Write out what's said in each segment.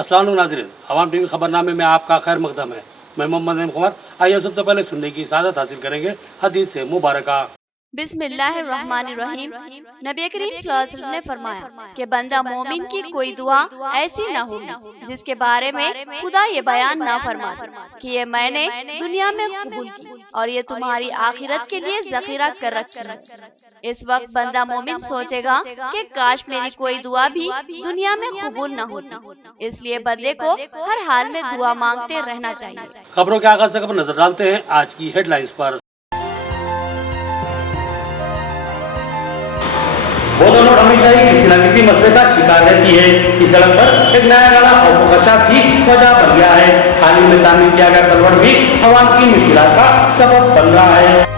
अस्सलाम वालेकुम नाज़रीन, अवाम टीवी खबरनामे में आपका खैर मकदम है। मैं मोहम्मद नईम कुमार। आइए सबसे पहले सुनने की सआदत हासिल करेंगे हदीस से मुबारका। बिस्मिल्लाहिर्रहमानिर्रहीम। नबी करीम सल्लल्लाहु अलैहि वसल्लम ने फरमाया कि बंदा मोमिन की कोई दुआ ऐसी ना होगी जिसके बारे में खुदा ये बयान ना फरमा कि ये मैंने दुनिया में कबूल की और ये तुम्हारी आखिरत के लिए ज़खीरा कर रखी है। इस वक्त बंदा मोमिन सोचेगा कि काश मेरी कोई दुआ भी दुनिया में कबूल ना होती। इसलिए बंदे को हर हाल में दुआ मांगते रहना चाहिए। खबरों के आगाज से खबर नजर डालते हैं आज की हेडलाइंस पर। बोधन रोड हमेशा ही किसी न किसी मसले का शिकार रहती है। इस सड़क पर एक नया गाला खौफनाक की वजह बन गया है। हाल ही में तामीर किया गया कलवर्ट भी आवाम की मुश्किलात का सबब बन रहा है।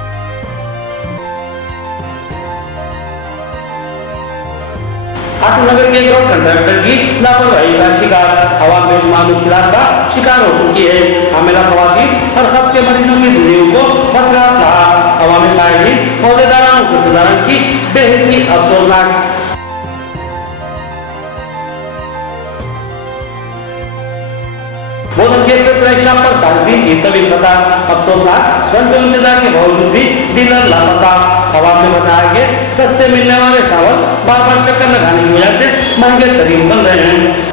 आटू नगर के एक रोड कंट्रैक्टर की लापरवाही का शिकार आवाम बेशुमार मुश्किलात का शिकार हो चुकी है। हामिला खवातीन और खत के मरीजों की जिंदगी को खतरा रहा। अवामी कायदीन औहदेदारों की बेहिसी अफसोसनाक। बोधन के प्रेक्षक पर सार्वजनिक की तवील कतार अफसोसनाक। घंटों इंतजार के बावजूद भी डीलर लापता। आवाम ने बताया कि सस्ते मिलने वाले चावल बार बार चक्कर लगाने की वजह से महंगे तरीन बन रहे हैं।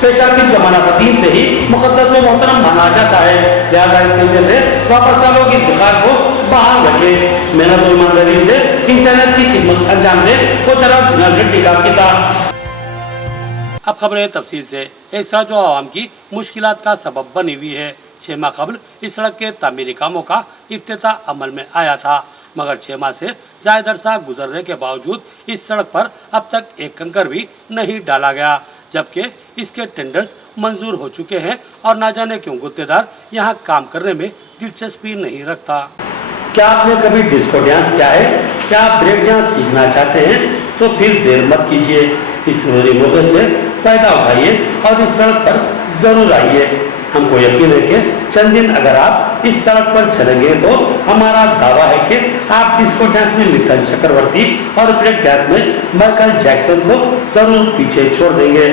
पेशा की जमाना कदीम से ही मुकद्दस व मोहतरम माना जाता है। लिहाजा इस पेशे से वापस आ लोग इस दुकान को बहाल रखे, मेहनत और ईमानदारी से इंसानियत की खिदमत अंजाम दे वो चला नजर का किताब। अब खबरें तफसील से। एक सड़क जो आवाम की मुश्किलात का सबब बनी हुई है। 6 माह कबल इस सड़क के तामीरी कामों का इफ्तिताह अमल में आया था, मगर 6 माह से ज़्यादा अरसा गुजरने के बावजूद इस सड़क पर अब तक एक कंकर भी नहीं डाला गया, जबकि इसके टेंडर्स मंजूर हो चुके हैं और ना जाने क्यों गुत्तेदार यहाँ काम करने में दिलचस्पी नहीं रखता। क्या आपने कभी डिस्को डांस किया है? क्या आप ब्रेक डांस सीखना चाहते हैं? तो फिर देर मत कीजिए, इस जरूरी मौके से फायदा उठाइए और इस सड़क पर जरूर आइए। हमको यकीन है कि चंद दिन अगर आप इस सड़क पर चलेंगे तो हमारा दावा है कि आप डिस्को डांस में मिथुन चक्रवर्ती और ब्रेक डांस में माइकल जैक्सन को जरूर पीछे छोड़ देंगे।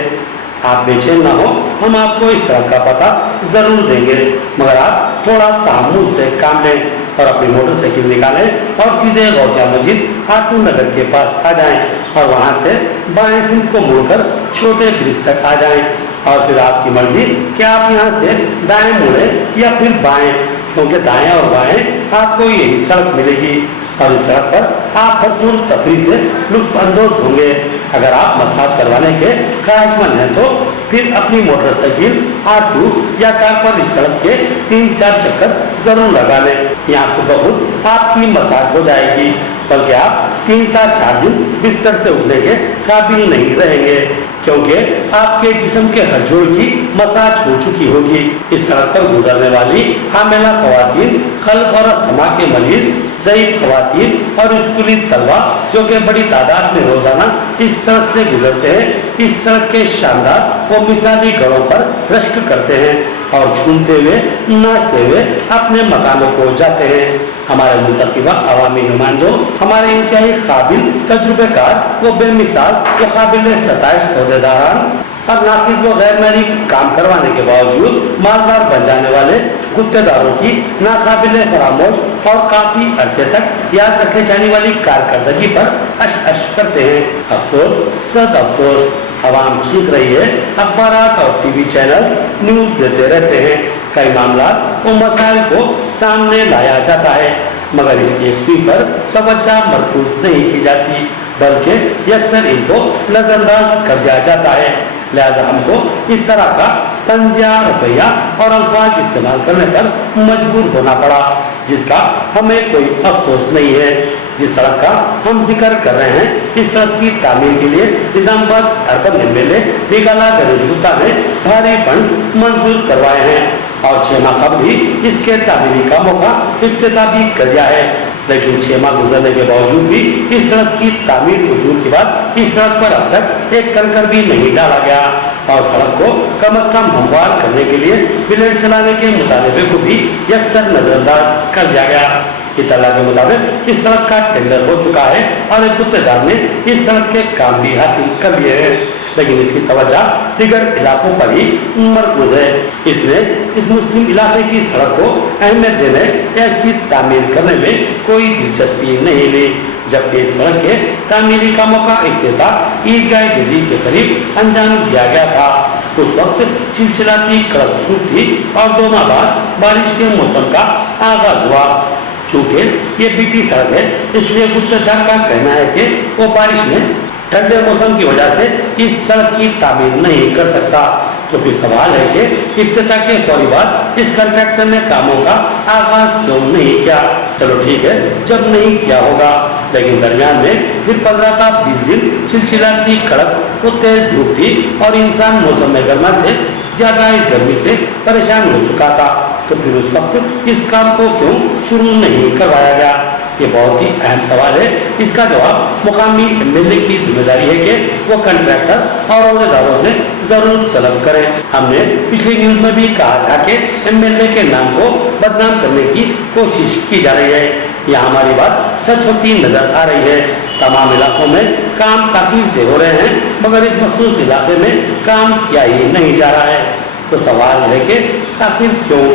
आप बेचैन ना हो, हम आपको इस सड़क का पता जरूर देंगे, मगर आप थोड़ा तहम्मुल से काम लें और अपनी मोटरसाइकिल निकालें और सीधे गौसिया मस्जिद आटू नगर के पास आ जाएं और वहां से बाएं सिंध को मुड़कर छोटे ब्रिज तक आ जाएं और फिर आपकी मर्जी कि आप यहाँ से दाएं मुड़े या फिर बाएं, क्योंकि दाएं और बाएं आपको यही सड़क मिलेगी और इस सड़क पर आप भरपूर तफरी से लुत्फ अंदोज होंगे। अगर आप मसाज करवाने के ख्वाहिशमंद हैं तो फिर अपनी मोटरसाइकिल आटू या कार पर इस सड़क के 3-4 चक्कर जरूर लगा लें। यहाँ तो बहुत आपकी मसाज हो जाएगी, बल्कि आप 3-4 दिन बिस्तर से उठने के काबिल नहीं रहेंगे, क्योंकि आपके जिस्म के हर जोड़ की मसाज हो चुकी होगी। इस सड़क पर गुजरने वाली हामिला खवातीन, खल्क और अस्थमा के मरीज, ज़ईफ खवातीन और स्कूली तलबा जो कि बड़ी तादाद में रोजाना इस सड़क से गुजरते हैं, इस सड़क के शानदार व मिसाली गढ़ों पर रश्क करते हैं और झूमते हुए नाचते हुए अपने मकानों को जाते हैं। हमारे मुंतखबा अवामी नुमाइंदों, हमारे इंतहाई काबिल, तजुर्बेकार व बेमिसाल व काबिल सताइश औहदेदारान और नाकिस व गैर माली काम करवाने के बावजूद मालदार बन जाने वाले गुत्तेदारों की नाकाबिल फरामोश और काफी अरसे तक याद रखे जाने वाली कारकर्दगी पर अश अश करते हैं। अफसोस, सद अफसोस, आवाम चीख रही है। अखबारात और टीवी चैनल्स न्यूज देते रहते हैं, कई मामला व मसाइल को सामने लाया जाता है, मगर इसकी एक सुई पर तवज्जो मरकूज नहीं की जाती, बल्कि अक्सर इनको नजरअंदाज कर दिया जाता है। लिहाजा हमको इस तरह का तंजिया, रवैया और अल्फाज इस्तेमाल करने पर मजबूर होना पड़ा, जिसका हमें कोई अफसोस नहीं है। जिस सड़क का हम जिक्र कर रहे हैं, इस सड़क की तामीर के लिए निजामाबाद अर्बन एमएलए निगाला गणेश गुप्ता ने भारी फंड्स मंजूर करवाए हैं और 6 माह कबल ही इसके तामीरी कामों का इफ्तिताह भी कर दिया है। लेकिन 6 माह गुजरने के बावजूद भी इस सड़क की तामीर को दूर के बाद इस सड़क पर अब तक एक कंकर भी नहीं डाला गया और सड़क को कम से कम हमवार करने के लिए ब्लेड चलाने के मुतालबे को भी अक्सर नजरअंदाज कर दिया गया। इत्तला के मुताबिक इस सड़क का टेंडर हो चुका है और एक गुत्तेदार ने इस सड़क के काम भी हासिल कर लिए हैं, लेकिन इसकी तवज्जो दिगर इलाकों पर ही मरकूज है। इसने इस मुस्लिम इलाके की सड़क को अहमियत देने या इसकी तामीर करने में कोई दिलचस्पी नहीं ली, जबकि इस सड़क के तामीरी कामों का इफ्तिताह ईदगाह जदीद के करीब अंजाम दिया गया था। उस वक्त चिलचिलाती कड़क धूप थी और 2 माह बाद बारिश के मौसम का आगाज हुआ। चूंकि ये बीटी सड़क है, इसलिए गुत्तेदार का कहना है कि वो बारिश में ठंडे मौसम की वजह से इस सड़क की तामीर नहीं कर सकता। तो फिर सवाल है कि इफ्तिताह के फौरी बाद इस कॉन्ट्रैक्टर ने कामों का आगाज क्यों नहीं किया। चलो ठीक है, जब नहीं किया होगा, लेकिन दरमियान में फिर 15 था 20 दिन चिलचिलाती कड़क वो तेज धूप थी और इंसान मौसम में गर्मा से ज्यादा इस गर्मी से परेशान हो चुका था। तो फिर उस वक्त इस काम को क्यों शुरू नहीं करवाया गया? ये बहुत ही अहम सवाल है। इसका जवाब मुकामी एमएलए की जिम्मेदारी है कि वो कॉन्ट्रैक्टर और अहदेदारों से जरूर तलब करें। हमने पिछली न्यूज में भी कहा था कि एमएलए के नाम को बदनाम करने की कोशिश की जा रही है। यहाँ हमारी बात सच होती नजर आ रही है। तमाम इलाकों में काम ताकीर से हो रहे हैं, मगर इस मखसूस इलाके में काम किया ही नहीं जा रहा है। तो सवाल है कि ताकीर क्यों?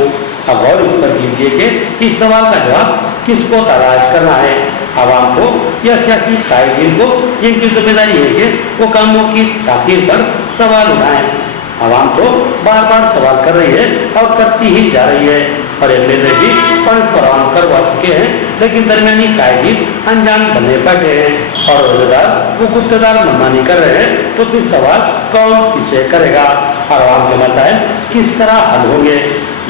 अब और इस पर कीजिए कि इस सवाल का जवाब किसको तलाश करना है, आवाम को या सियासी कायदीन को, जिनकी जिम्मेदारी है कि वो कामों की ताकीर पर सवाल उठाएं। आवाम तो बार बार सवाल कर रही है और करती ही जा रही है, और एमएलए भी फंड्स फराहम करवा चुके हैं, लेकिन दरमियानी कायदीन अनजान बने बैठे हैं और अहदेदार वो गुत्तेदार मनमानी कर रहे हैं। तो फिर सवाल कौन किसे करेगा और आवाम के मसाइल किस तरह हल होंगे?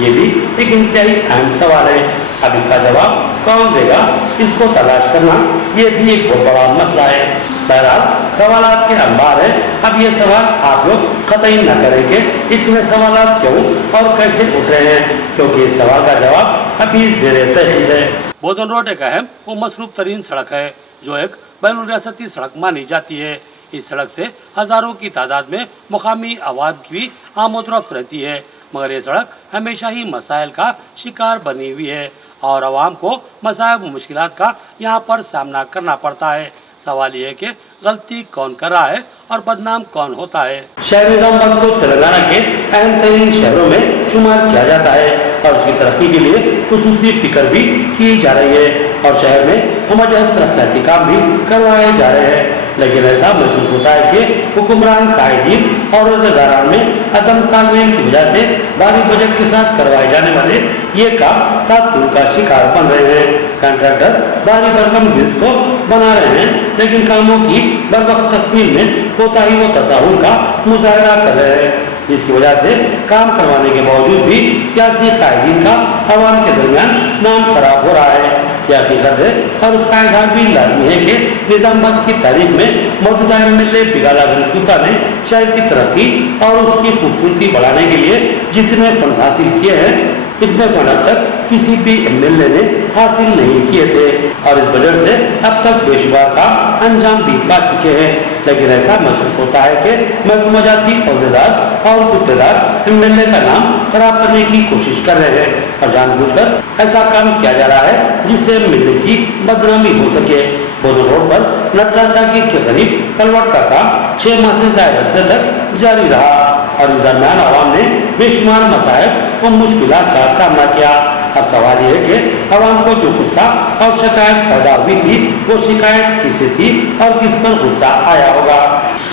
ये भी एक इंतहाई अहम सवाल है। अब इसका जवाब कौन देगा, इसको तलाश करना ये भी एक बहुत बड़ा मसला है। बहरहाल सवालात के अंबार है। अब ये सवाल आप लोग कतई न करें कि इतने सवालात क्यों और कैसे उठ रहे हैं, क्योंकि इस सवाल का जवाब अभी ज़ेरे तहक़ीक़ है। बोधन रोड एक अहम और मसरूफ तरीन सड़क है, जो एक बैनुल रियासती सड़क मानी जाती है। इस सड़क से हज़ारों की तादाद में मुकामी आवाम की भी आमद-ओ-रफ्त रहती है, मगर ये सड़क हमेशा ही मसाइल का शिकार बनी हुई है और आवाम को मसाइब और मुश्किलात का यहाँ पर सामना करना पड़ता है। सवाल ये है कि गलती कौन कर रहा है और बदनाम कौन होता है। शहर निजामाबाद को तेलंगाना के अहम तरीन शहरों में शुमार किया जाता है और इसकी तरक्की के लिए खुसूसी फिक्र भी की जा रही है और शहर में हमजहत तरक्याती काम भी करवाए जा रहे हैं, लेकिन ऐसा महसूस होता है कि हुक्मरान कायदीन और अहदेदारान में अदम तालमेल की वजह से भारी बजट के साथ करवाए जाने वाले ये काम तातुल का शिकार बन रहे हैं। कॉन्ट्रैक्टर भारी भरकम बिल्स तो बना रहे हैं, लेकिन कामों की बर वक्त तकमील में कोताही व तसाहुल का मुजाहरा कर रहे हैं, जिसकी वजह से काम करवाने के बावजूद भी सियासी कायदीन का अवाम के दरमियान नाम खराब हो रहा है। यह हकीकत है और उसका इजहार भी लाजमी है कि निजामाबाद की तारीख में मौजूदा एमएलए बिगाला गंज गुप्ता ने शहर की तरक्की और उसकी खूबसूरती बढ़ाने के लिए जितने फंड हासिल किए हैं, इतने फंड अब तक किसी भी एमएलए ने हासिल नहीं किए थे और इस बजट से अब तक बेशुमार काम अंजाम भी पा चुके हैं। लेकिन ऐसा महसूस होता है कि महकमा जाती अहदेदार और गुत्तेदार एमएलए का नाम खराब करने की कोशिश कर रहे हैं और जानबूझकर ऐसा काम किया जा रहा है जिससे एमएलए की बदनामी हो सके। बोधन रोड पर नटराज टाकीज के करीब कलवट का काम 6 माह से ज्यादा अरसे तक जारी रहा और इस दरमियान आवाम ने बेशुमार मसाइब और मुश्किलात का सामना किया। अब सवाल ये है कि आवाम को जो गुस्सा और शिकायत पैदा हुई थी, वो शिकायत किसे थी और किस पर गुस्सा आया होगा।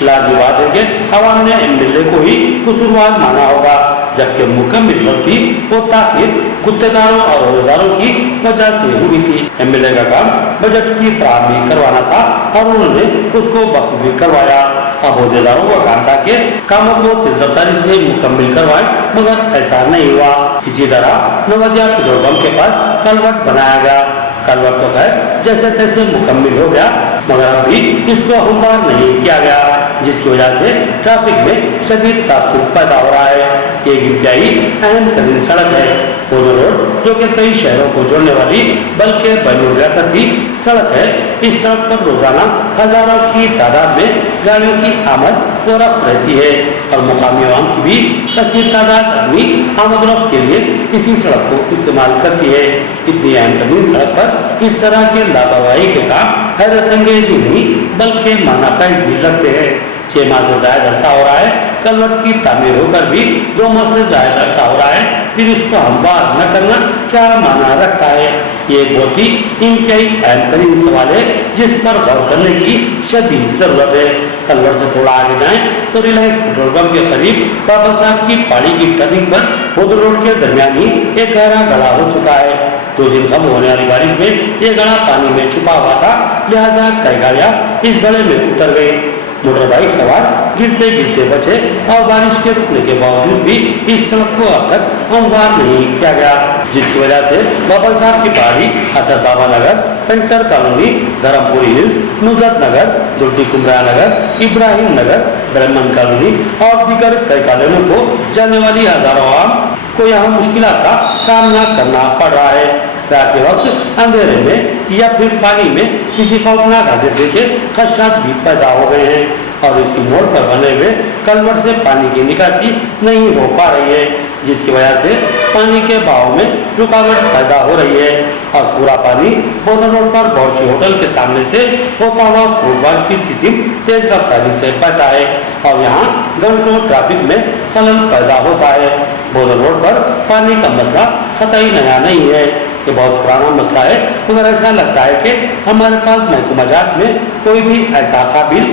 लाजमी बात है कि आवाम ने एमएलए को ही कसूरवार माना होगा, जबकि मुकम्मल गलती वो ताकीर गुत्तेदारों और अहदेदारों की वजह से हुई थी। एमएलए का काम बजट की फराहमी करवाना था और उन्होंने उसको बखूबी करवाया। अब अहदेदारों का काम था कि कामों को तेज रफ्तारी से मुकम्मल करवाए, मगर ऐसा नहीं हुआ। इसी तरह नवदिया पेट्रोल पंप के पास कलवट बनाया गया। कलवट तो खैर जैसे तैसे मुकम्मल हो गया, मगर अब भी इसको हमवार नहीं किया गया, जिसकी वजह से ट्रैफिक में शदीद तात्तुक पैदा हो रहा है। एक इंतहाई अहम तरीन सड़क है। बोधन रोड जो कि कई शहरों को जोड़ने वाली बल्कि बैनुल रियासती सड़क है। इस सड़क पर रोजाना हजारों की तादाद में गाड़ियों की आमद व रफ्त रहती है और मुकामी आवाम की भी कसीर तादाद अपनी आमद रफ्त के लिए इसी सड़क को इस्तेमाल करती है। इतनी अहम तरीन सड़क पर इस तरह के लापरवाही के काम हैरत अंगेज ही नहीं बल्कि मानाकाज भी रखते हैं। 6 माह से ज्यादा अरसा हो रहा है, कलवट की तामीर होकर भी 2 माह से ज्यादा अरसा हो रहा है, फिर इसको हमवार न करना क्या माना रखता है? ये बहुत ही इंतहाई अहम तरीन सवाल है जिस पर गौर करने की शदीद जरूरत है। कलवट से थोड़ा आगे जाएं तो रिलायंस पेट्रोल पंप के करीब बाबा साहब की पहाड़ी की टर्निंग पर बोधन रोड के दरमियान ही एक गहरा गड़ा हो चुका है। 2 दिन कम होने वाली बारिश में ये गड़ा पानी में छुपा हुआ था, लिहाजा कई गाड़ियां इस गड़े में उतर गई। मोटर बाइक सवार गिरते गिरते बचे और बारिश के रुकने के बावजूद भी इस सड़क को अब तक हमवार नहीं किया गया, जिसकी वजह से बाबा साहब की पहाड़ी, Asad Baba Nagar, painter colony, Dharmapuri hills, Nuzrat नगर, दुल्टी कुमरा नगर, इब्राहिम नगर, ब्राह्मण कॉलोनी और दीगर कई कॉलोनियों को जाने वाली हजारों आम को यहाँ मुश्किलात का सामना करना पड़ रहा है। रात के वक्त अंधेरे में या फिर पानी में किसी खौफनाक हादसे के खदशात भी पैदा हो गए हैं और इसी मोड़ पर बने हुए कलवट से पानी की निकासी नहीं हो पा रही है, जिसकी वजह से पानी के बहाव में रुकावट पैदा हो रही है और पूरा पानी बोधन रोड पर बौची होटल के सामने से होता हुआ फुटबॉल की किस्म तेज रफ्तारी से बहता है और यहाँ घंटों ट्रैफिक में खलल पैदा होता है। बोधन रोड पर पानी का मसला कतई नया नहीं है, ये बहुत पुराना मसला है, मगर ऐसा लगता है कि हमारे पास महकमा जात में कोई भी ऐसा काबिल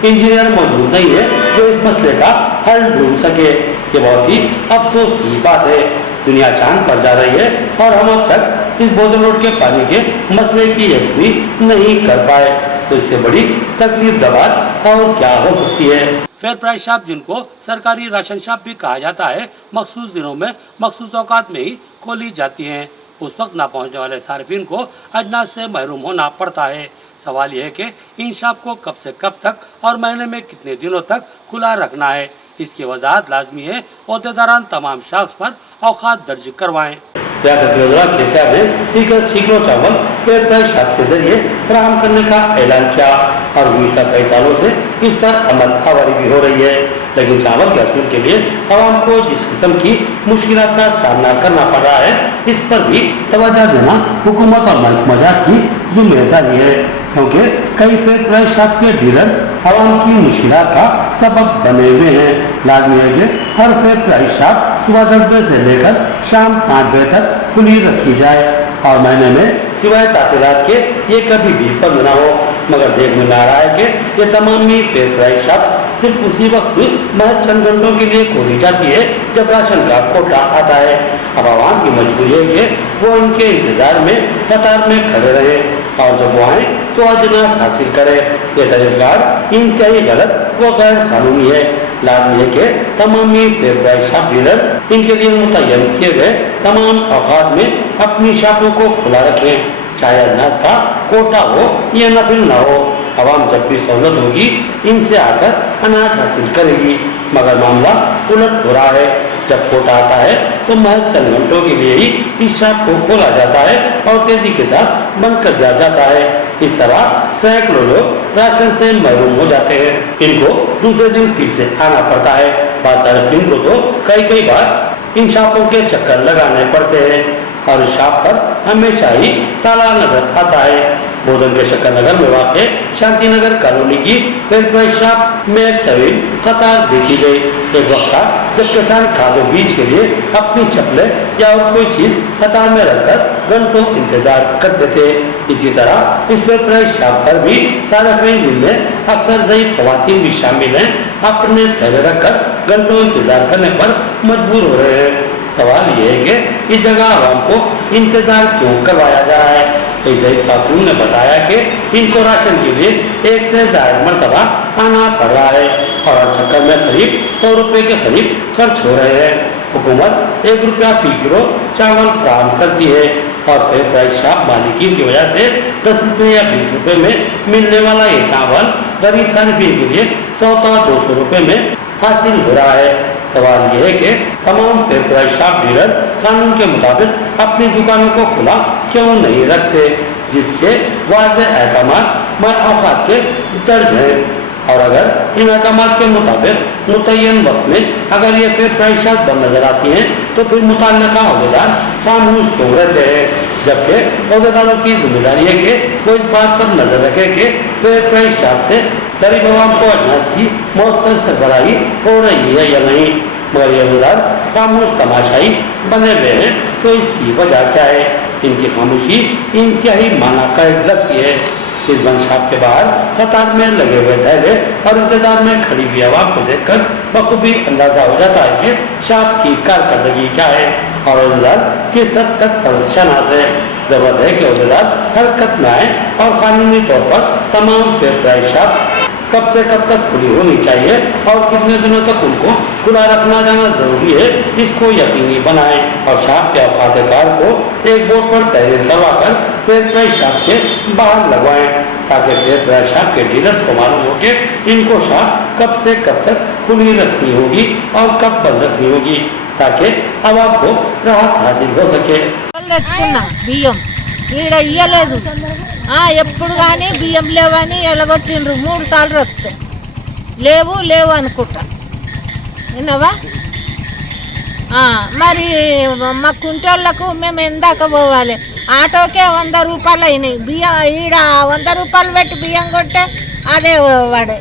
इंजीनियर मौजूद नहीं है जो इस मसले का हल ढूंढ सके। ये बहुत ही अफसोस की बात है। दुनिया चांद पर जा रही है और हम अब तक इस बोधन रोड के पानी के मसले की यकसुई नहीं कर पाए, तो इससे बड़ी तकलीफ दबाद और क्या हो सकती है। फेयर प्राइस शॉप, जिनको सरकारी राशन शॉप भी कहा जाता है, मखसूस दिनों में मखसूस औकात में ही खोली जाती हैं। उस वक्त ना पहुंचने वाले सार्फिन को अजनास से महरूम होना पड़ता है। सवाल यह है कि इन शॉप को कब से कब तक और महीने में कितने दिनों तक खुला रखना है। इसकी वजाहत लाजमी है, ओहदेदारान तमाम शख्स पर औकात दर्ज करवाएं। रियासती वज़रा केसीआर ने फीसद सैकड़ों चावल फेयर प्राइस शॉप के जरिए फराहम करने का ऐलान किया और गुज़िश्ता कई सालों से इस पर अमल आवारी भी हो रही है, लेकिन चावल के असूल के लिए आवाम को जिस किस्म की मुश्किलात का सामना करना पड़ रहा है, इस पर भी तवज्जो देना हुकूमत और महकमा जात की जिम्मेदारी है, क्योंकि कई फेयर प्राइस शॉप के डीलर्स आवाम की मुश्किलात का सबब बने हुए हैं। लाजमी है कि हर फेयर प्राइस शॉप सुबह 10 बजे से लेकर शाम 5 बजे तक खुली रखी जाए और महीने में सिवाय तातीरात के ये कभी भी बंद न हो। मगर देखने में आ रहा है कि ये तमाम ही फेयर प्राइस शॉप सिर्फ उसी वक्त महज चंद घंटों के लिए खोली जाती है जब राशन का कोटा आता है। अब आवाम की मजबूरी है कि वो इनके इंतजार में कतार में खड़े रहे और जब वो आए तो अजनास हासिल करे। ये तरीक़ाकार इंतहाई गलत व गैर कानूनी है। लाजमी है कि तमाम फेयर प्राइस शॉप डीलर्स इनके लिए मुतय्यन किए गए तमाम औकात में अपनी शॉपों को खुला रखें, चाहे अजनास का कोटा हो या नफिल न हो। आवाम जब भी सहूलत होगी इनसे आकर अनाज हासिल करेगी, मगर मामला उलट हो रहा है। जब कोटा आता है तो महज चंद घंटों के लिए ही इस शॉप को खोला जाता है और तेजी के साथ बंद कर दिया जाता है। इस तरह सैकड़ों लोग राशन से महरूम हो जाते हैं। इनको दूसरे दिन फिर से आना पड़ता है। बासारफिन को तो कई बार इन शॉपों के चक्कर लगाने पड़ते हैं और इस शॉप पर हमेशा ही ताला नजर आता है। बोधन के शक्कर नगर में वाक़े शांति नगर कॉलोनी की फेयर प्राइस शॉप में एक तवील कतार देखी गई। एक वक्त था जब किसान खाद और बीज के लिए अपनी चप्पलें या और कोई चीज कतार में रखकर घंटों इंतजार करते थे। इसी तरह इस फेयर प्राइस शॉप पर भी सार्फिन, जिनमें अक्सर ज़ईफ़ ख़वातीन भी शामिल हैं, अपने थैले रखकर घंटों इंतजार करने पर मजबूर हो रहे हैं। सवाल ये है कि इस जगह आवाम को इंतजार क्यों करवाया जा रहा है। ज़ईफ़ खातून ने बताया कि इनको राशन के लिए 1 से ज़ायद मरतबा आना पड़ रहा है और हर चक्कर में करीब 100 रुपये के करीब खर्च हो रहे हैं। हुकूमत 1 रुपया फी किलो चावल फराहम करती है और फेयर प्राइस शॉप मालिकीन की वजह से 10 रुपये या 20 रुपये में मिलने वाला ये चावल गरीब सार्फिन के लिए 100 या 200 रुपये में हासिल हो रहा है। सवाल ये है कि तमाम फेयर प्राइस शॉप डीलर्स कानून के मुताबिक अपनी दुकानों को खुला क्यों नहीं रखते, जिसके वाज़ेह अहकामात व औकात के दर्ज हैं। और अगर इन अहकामात के मुताबिक मुतय्यन वक्त में अगर ये फेयर प्राइस शॉप बंद नजर आती हैं तो फिर मुतल्लिका अहदेदार खामोश क्यों रहते हैं, जबकि अहदेदारों की जिम्मेदारी है कि वो इस बात पर नजर रखें कि फेयर प्राइस शॉप से गरीब आवाम को अनाज की मौसर सरबराही हो रही है या नहीं। मगर ये अहदेदार खामोश तमाशाई बने हुए हैं, तो इसकी वजह क्या है? इनकी खामोशी इंतहाई मानाकाज लगती है। इस बंद शॉप के बाहर कतार में लगे हुए थैले और इंतजार में खड़ी हुई आवाम को देखकर बखूबी अंदाजा हो जाता है कि शॉप की कारकर्दगी क्या है और अहदेदार किस हद तक फर्जशनास है। जरूरत है कि अहदेदार हरकत में आए और कानूनी तौर पर तमाम फेयर प्राइस शॉप्स कब से कब तक खुली होनी चाहिए और कितने दिनों तक उनको खुला रखना जाना जरूरी है, इसको यकीनी बनाएं और शॉप के औकातकार को एक बोर्ड पर तहरीर करवाकर फेयर प्राइस शॉप के बाहर लगवाएं, ताकि फेयर प्राइस शॉप के डीलर्स को मालूम हो कि इनको शॉप कब से कब तक खुली रखनी होगी और कब बंद रखनी होगी, ताकि आवाम को राहत हासिल हो सके। బియ్యం ఈడ ఇయ్యలేదు, ఎప్పుడు కానీ బియ్యం లేవని ఎలగొట్టిండ్రు, 3 సార్లు వస్తాయి, లేవు లేవు అనుకుంటా విన్నావా. మరి మా కుంటోళ్ళకు మేము ఎందాక పోవాలి, ఆటోకే 100 రూపాయలు అయినాయి, బియ్యం ఈడ 100 రూపాయలు పెట్టి బియ్యం కొట్టే అదే వాడే.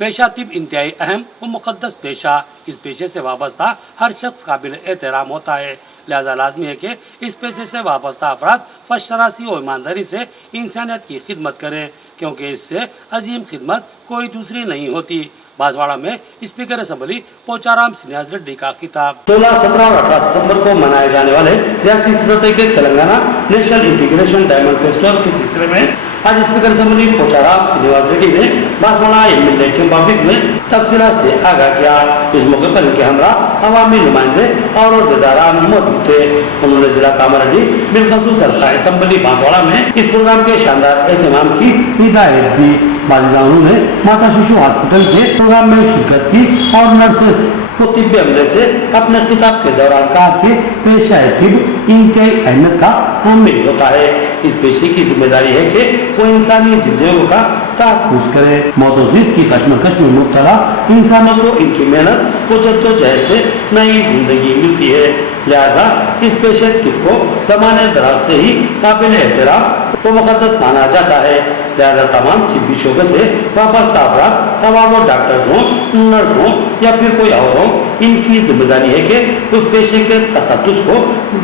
पेशा तिब इंतहाई अहम व मुक़द्दस पेशा, इस पेशे से वाबस्ता हर शख्स काबिल एहतराम होता है, लिहाजा लाजमी है कि इस पेशे से वाबस्ता अफराद फर्शनासी और ईमानदारी से इंसानियत की खिदमत करें, क्योंकि इससे अजीम खिदमत कोई दूसरी नहीं होती। बांसवाड़ा में स्पीकर असम्बली पोचाराम सिन्हाज रेड्डी का खिताब। 16, 17 और 18 सितंबर को मनाए जाने वाले रियासी सतह के Telangana national integration diamond festivals के सिलसिले में आज स्पीकर असम्बली पोचाराम सिन्हाज रेड्डी ने बांसवाड़ा एमएलए कैंप ऑफिस में तफसीलात से आगाह किया। इस मौके पर इनके हमरा अवामी नुमाइंदे और अहदेदारान मौजूद थे। उन्होंने जिला कामारेड्डी बिलखसूस हल्का असम्बली बांसवाड़ा में इस प्रोग्राम के शानदार एहतमाम की हिदायत दी। वालिदाओं ने माता शिशु हॉस्पिटल के प्रोग्राम में शिरकत की और नर्सेस को तिब्बी अमले से अपने खिताब के दौरान कहा कि पेशा तिब इंतहाई अहमियत का हामिल होता है। इस पेशे की जिम्मेदारी है कि वो इंसानी जिंदगियों का तहफ़्फ़ुज़ करे। मौत-ओ-ज़ीज़ की कश्मकश में मुब्तला इंसानों को इनकी मेहनत व जद्दोजहद से नई जिंदगी मिलती है, लिहाजा इस पेशे तिब को ज़माने दराज से ही काबिल एहतराम व मुक़द्दस माना जाता है। लिहाजा तमाम तिब्बी शोबे से वाबस्ता अफराद, खवाह वो डॉक्टर्स हों, नर्स हों या फिर कोई और हों, इनकी जिम्मेदारी है कि उस पेशे के तकद्दुस को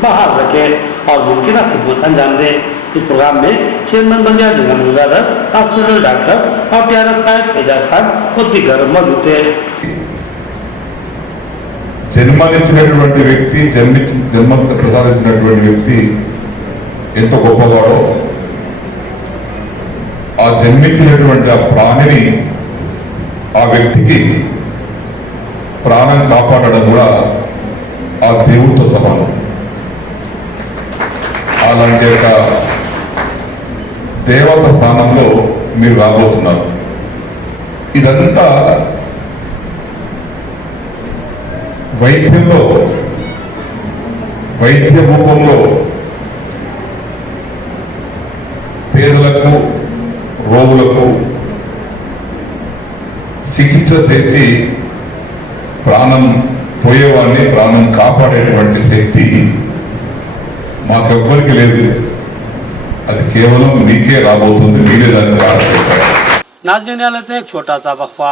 बाहर रखें और मुमकिन खिदमत अंजाम दें। इस प्रोग्राम में चेयरमैन बंदिया जंगम गुजादर, हॉस्पिटल डॉक्टर्स और टीआरएस कायद एजाज खान और दीगर मौजूद थे। జన్మనిచ్చినటువంటి వ్యక్తి జన్మ ప్రసాదించినటువంటి వ్యక్తి ఎంత గొప్పవాడో, ఆ జన్మించినటువంటి ఆ ప్రాణిని, ఆ వ్యక్తికి ప్రాణం కాపాడడం కూడా ఆ దేవుడితో సమానం. అలాంటి యొక్క దేవత స్థానంలో మీరు రాబోతున్నారు. ఇదంతా వైద్యంలో, వైద్య రూపంలో పేదలకు, రోగులకు చికిత్స చేసి ప్రాణం పోయేవాడిని ప్రాణం కాపాడేటువంటి శక్తి మాకెవ్వరికి లేదు. అది కేవలం మీకే రాబోతుంది, మీరే దాన్ని రాబోతున్నారు. नाज़रीन लेते हैं एक छोटा सा वक्फा।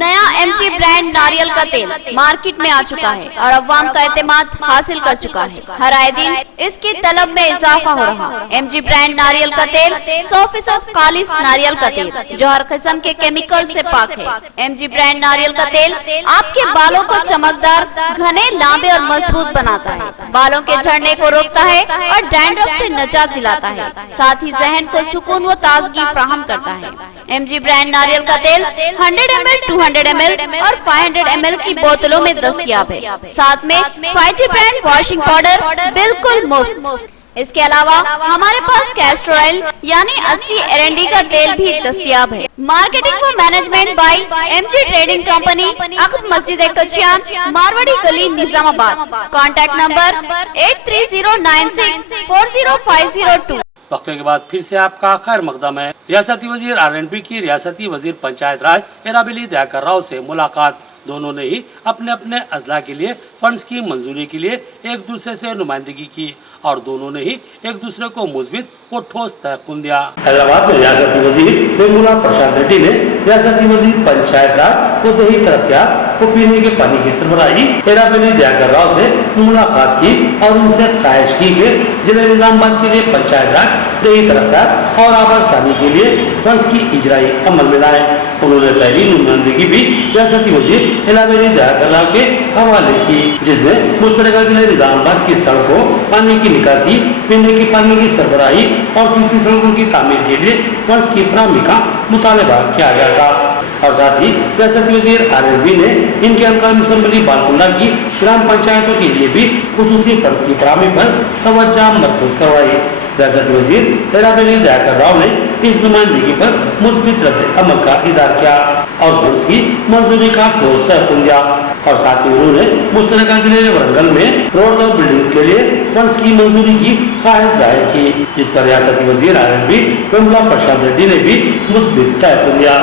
नया एमजी ब्रांड नारियल का तेल मार्केट में आ चुका है और अवाम का एतमाद हासिल कर चुका है। हर आए दिन इसकी तलब में इजाफा हो रहा है। एमजी ब्रांड नारियल का तेल 100% खालिस नारियल का तेल जो हर किस्म के केमिकल से पाक है। एमजी ब्रांड नारियल का तेल आपके बालों को चमकदार, घने, लांबे और मजबूत बनाता है, बालों के झड़ने को रोकता है और डैंड्रफ से निजात दिलाता है, साथ ही जहन को सुकून व ताजगी फराहम करता है। एमजी ब्रांड नारियल का तेल 100 ml, 200 ml और 500 ml की बोतलों में दस्तयाब है। साथ में 5G ब्रांड वॉशिंग पाउडर बिल्कुल मुफ्त। इसके अलावा हमारे पास कैस्टर ऑयल यानी असली एरंडी का तेल भी दस्तयाब है। मार्केटिंग व management by MG trading company, Aqab Masjid Kachiyan, Marwari गली, निजामाबाद। Contact number 8309640502। वक्फे के बाद फिर से आपका खैर मकदम है। रियासती वजीर आरएनबी की रियासती वजीर पंचायत राज एराबिली दयाकर राव से मुलाकात। दोनों ने ही अपने अपने अजला के लिए फंड्स की मंजूरी के लिए एक दूसरे से नुमाइंदगी की और दोनों ने ही एक दूसरे को मुस्बित और ठोस तयक़ुन दिया। हैदराबाद में रियासती वजीर वेमुला प्रशांत रेड्डी ने रियासती वजीर पंचायत राज व दही तरक्यात को पीने के पानी की सरबराही एराबिली दयाकर राव से मुलाकात की और उनसे ख्वाहिश की कि जिले निजामाबाद के लिए पंचायत राज, दही तरक्यात और आबाद सानी के लिए फंड्स की इजराई अमल में लाए। उन्होंने तहरीर नुमाइंदगी भी रियासती वजीर एराबिली दयाकर राव के हवाले की, जिसमें मुश्तरका जिले निजामाबाद की सड़कों, पानी की निकासी, पीने के पानी की सरबराही और सीसी सड़कों की तामीर के लिए फंड्स की फराहमी का मुतालबा किया गया था। और साथ ही रियासती वजीर आरएनबी ने इनके हल्का असम्बली बालकुंडा की ग्राम पंचायतों के लिए भी खुसूसी फंड्स की फराहमी पर तवज्जो मरकूज करवाई। रियासती वजीर एराबिली दयाकर राव ने इस नुमाइंदगी पर मुस्बित रद्द अमल का इजहार किया और फंड्स की मंजूरी का ठोस तयक़ुन दिया। और साथ ही उन्होंने मुश्तरका जिले वरंगल में रोड और बिल्डिंग के लिए फंड्स की मंजूरी की ख्वाहिश जाहिर की, जिस पर रियासती वजीर आरएनबी वेमुला प्रशांत रेड्डी ने भी मुस्बित तयक़ुन दिया।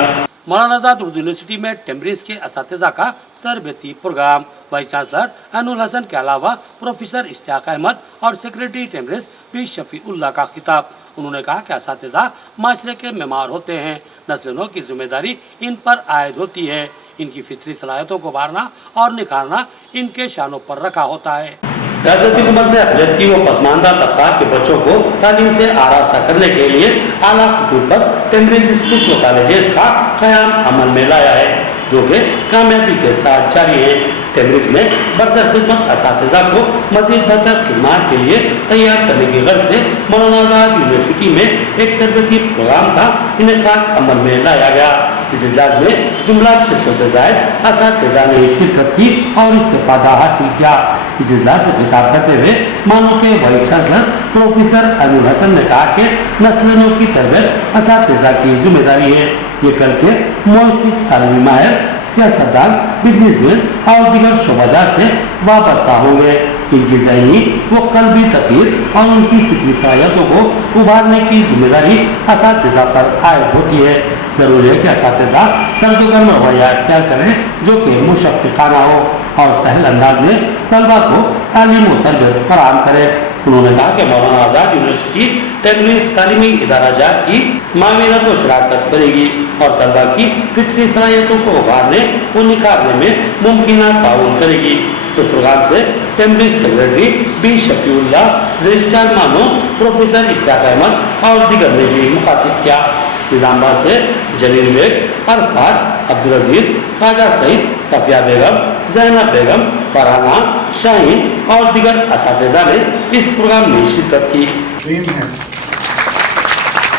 मौलाना आजाद उर्दू यूनिवर्सिटी में टेम्ब्रिज के असातिज़ा का तरबती programme. Vice chancellor Anul Hasan के अलावा प्रोफेसर इश्तियाक अहमद और सेक्रेटरी टेम्ब्रिज पी शफीउल्लाह का खिताब। उन्होंने कहा कि असातिज़ा माशरे के मेमार होते हैं, नस्लों की जिम्मेदारी इन पर आयद होती है, इनकी फितरी सलाहियतों को उभारना और निखारना इनके शानों पर रखा होता है। रियासती हुकूमत ने अक़लियती व पसमानदा तबक़ात के बच्चों को तालीम से आरास्ता करने के लिए आला कुतूब पर टेम्ब्रिज स्कूल व कॉलेजेस का क़याम अमल में लाया है, जो कि कामयाबी के साथ जारी है। टेम्ब्रिज में बरसर खिदमत असातिज़ा को मज़ीद बेहतर खिदमत के लिए तैयार करने की गर्ज से मौलाना आजाद यूनिवर्सिटी में एक तरबती प्रोग्राम का इनेकाद अमल में लाया गया। इस इजलास में जुमला 600 से ज़ायद असातिज़ा ने शिरकत की और इस्तिफ़ादा हासिल किया। इस इजलास से खिताब करते हुए मानो के vice chancellor professor Anul Hasan ने कहा कि नस्लों की तरबियत असातिज़ा की जिम्मेदारी है। ये कल के मुल्क की तालीमी माहिर, सियासतदान, बिजनेसमैन और दीगर शोबादार से वाबस्ता होंगे। इनकी ज़हनी व कल्बी तक़ीर और उनकी फिक्री सलाहियतों को उभारने की जिम्मेदारी असातिज़ा पर आयद होती है। ज़रूरी है कि असातिज़ा सर्दोगर्म रवैया अख्तियार करें जो कि मुशफ़्फ़िक़ाना हो और सहल अंदाज में तलबा को तालीम व तरबियत फराहम करे। उन्होंने कहा कि मौलाना आज़ाद यूनिवर्सिटी टेम्ब्रिज तालीमी इदाराजात की माविनत व शराकत करेगी और तलबा की फितरी सलाहियतों को उभारने व निखारने में मुमकिना ताउन करेगी। उस प्रोग्राम से टेम्ब्रिज सेक्रेटरी बी शफीउल्लाह, रजिस्ट्रार मानो प्रोफेसर इश्तियाक अहमद और दीगर ने भी मुखातिब किया। निजामाबाद से जलील बेग, अरफात, अब्दुल अजीज, ख्वाजा सईद, सफिया बेगम, ज़ैनब बेगम, फरहाना, शाहीन और दीगर असातिज़ा ने इस प्रोग्राम में शिरकत की। ड्रीम है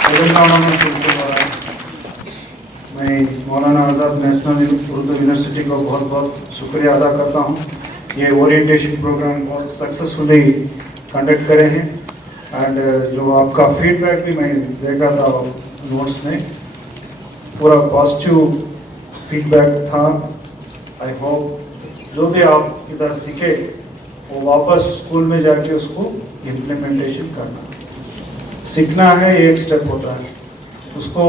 तेलंगाना में चलते हुआ है। मैं मौलाना आज़ाद नेशनल उर्दू यूनिवर्सिटी को बहुत बहुत शुक्रिया अदा करता हूँ। ये ओरिएंटेशन प्रोग्राम बहुत सक्सेसफुली कंडक्ट करे हैं एंड जो आपका फीडबैक भी मैं देखा था नोट्स में, पूरा पॉजिटिव फीडबैक था। आई होप जो भी आप इधर सीखे वो वापस स्कूल में जाके उसको इम्प्लीमेंटेशन करना। सीखना है एक स्टेप होता है, उसको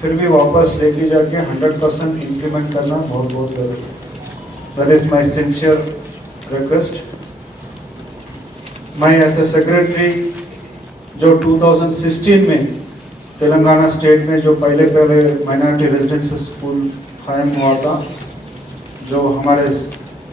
फिर भी वापस लेके जाके 100% इम्प्लीमेंट करना बहुत बहुत ज़रूरी है। That is my sincere request. मैं एज ए सेक्रेटरी जो 2016 में तेलंगाना स्टेट में जो पहले माइनॉरिटी रेजिडेंशियल स्कूल कायम हुआ था, जो हमारे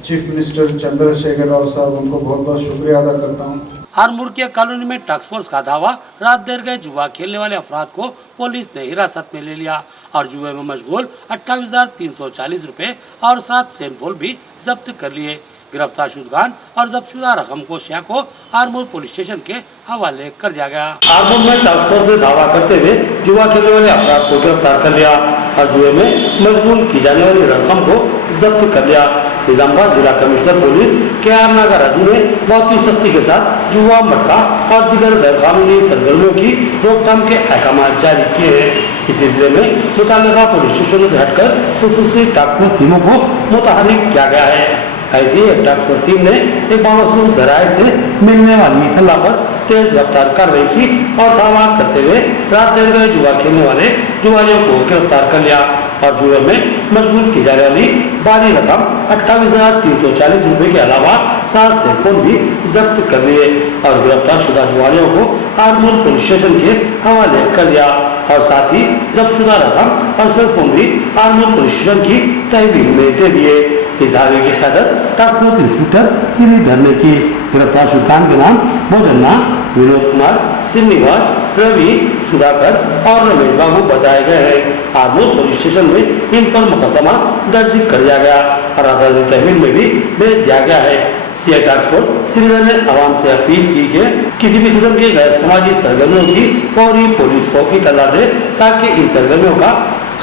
चीफ मिनिस्टर चंद्रशेखर राव साहब, उनको बहुत बहुत शुक्रिया अदा करता हूँ। आरमूर के कॉलोनी में टास्क फोर्स का धावा, रात देर गए जुआ खेलने वाले अफराद को पुलिस ने हिरासत में ले लिया और जुए में मशगूल 28,340 रुपए और 7 सेनफोल भी जब्त कर लिए। गिरफ्तार शुदगान और जब्तशुदा रकम को शाह को आरमूर पुलिस स्टेशन के हवाले कर दिया गया। आरमूर में टास्क फोर्स ने धावा करते हुए जुआ खेलने वाले अफराद को गिरफ्तार कर लिया और जुए में मशगूल की जाने वाली रकम को जब्त कर लिया। निजामाबाद जिला commissioner police KR Naga Raju ने बहुत ही सख्ती के साथ जुआ, मटका और दीगर गैर कानूनी सरगर्मियों की रोकथाम के अहकाम जारी किए हैं। इस सिलसिले में मुताल्लिका पुलिस स्टेशनों से हटकर खुसूसी टास्क फोर्स टीमों को मुतहर्रिक किया गया है। ऐसी एक टास्क फोर्स टीम ने एक बावसूर जराये से मिलने वाली इत्तला पर तेज रफ्तार कार्रवाई की और धावा करते हुए रात देर गए जुआ खेलने वाले जुआरियों को गिरफ्तार कर लिया और जुए में मशगूल की जाने वाली भारी रकम 28,340 रुपए के अलावा 7 सेल फोन भी जब्त कर लिए और गिरफ्तार शुदा जुआरियों को आरमूर पुलिस स्टेशन के हवाले कर दिया और साथ ही जब्त शुदा रकम और सेल फोन भी आरमूर पुलिस स्टेशन की तहवील में दे दिए। इस धावे की क़यादत टास्क फोर्स इंस्पेक्टर श्रीधर ने की। गिरफ्तार शुल्कान के नाम मोजन्ना, विनोद कुमार, श्रीनिवास, रवि, सुधाकर और रमेश बाबू बताए गए हैं। आरमूर पुलिस स्टेशन में इन पर मुकदमा दर्ज कर दिया गया और अदालती तहवील में भी भेज दिया गया है। सीआई टास्क फोर्स श्रीधर ने आवाम से अपील की कि किसी भी किस्म की गैर समाजी सरगर्मियों की फौरी पुलिस को इतला दे ताकि इन सरगर्मियों का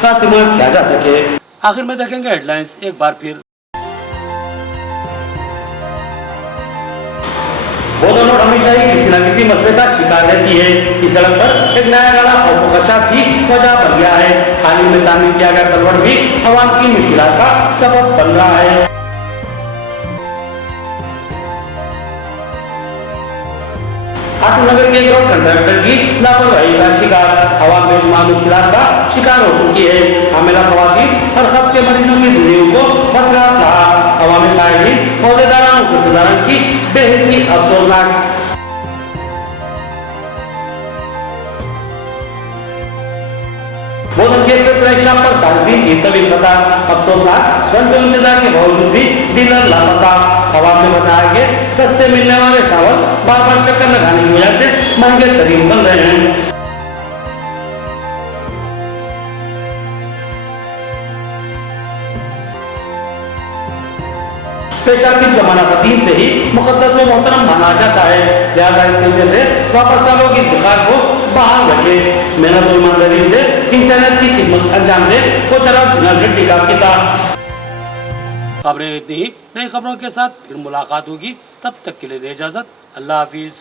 खात्मा किया जा सके। आखिर में देखेंगे हेडलाइंस एक बार फिर। वो दोनों हमेशा ही किसी न किसी मसले का शिकार रहती है। इस सड़क पर एक नया गाला अवकाशात की वजह बन गया है। हाल ही में तामीर किया गया कलवर्ट भी आवाम की मुश्किलात का सबब बन रहा है। आटू नगर के रोड कंट्रैक्टर की लापरवाही का शिकार आवाम बेशुमार मुश्किलात का शिकार हो चुकी है। हामिला खवातीन और खत के मरीजों की जिंदगी को खतरा रहा। अवामी कायदीन औहदेदारान और खुददारान की बेहसी अफसोसनाक। बोधन के परीक्षा पर सार्फिन की तवील कतार अफसोसनाक। घंटों इंतजार के बावजूद भी डीलर लापता। आवाम ने बताया कि सस्ते मिलने वाले चावल बार बार चक्कर लगाने की वजह से महंगे तरीन बन रहे हैं। पेशा की जमाना कदीम से ही मुकद्दस व मोहतरम माना जाता है। लिहाजा इस पेशे से वापस आ लोग इस बुखार को बहाल रखे, मेहनत और ईमानदारी से इंसानियत की खिदमत अंजाम दे वो चराग सुना टीका किताब। खबरें इतनी ही, नई खबरों के साथ फिर मुलाकात होगी। तब तक के लिए दे इजाजत। अल्लाह हाफिज।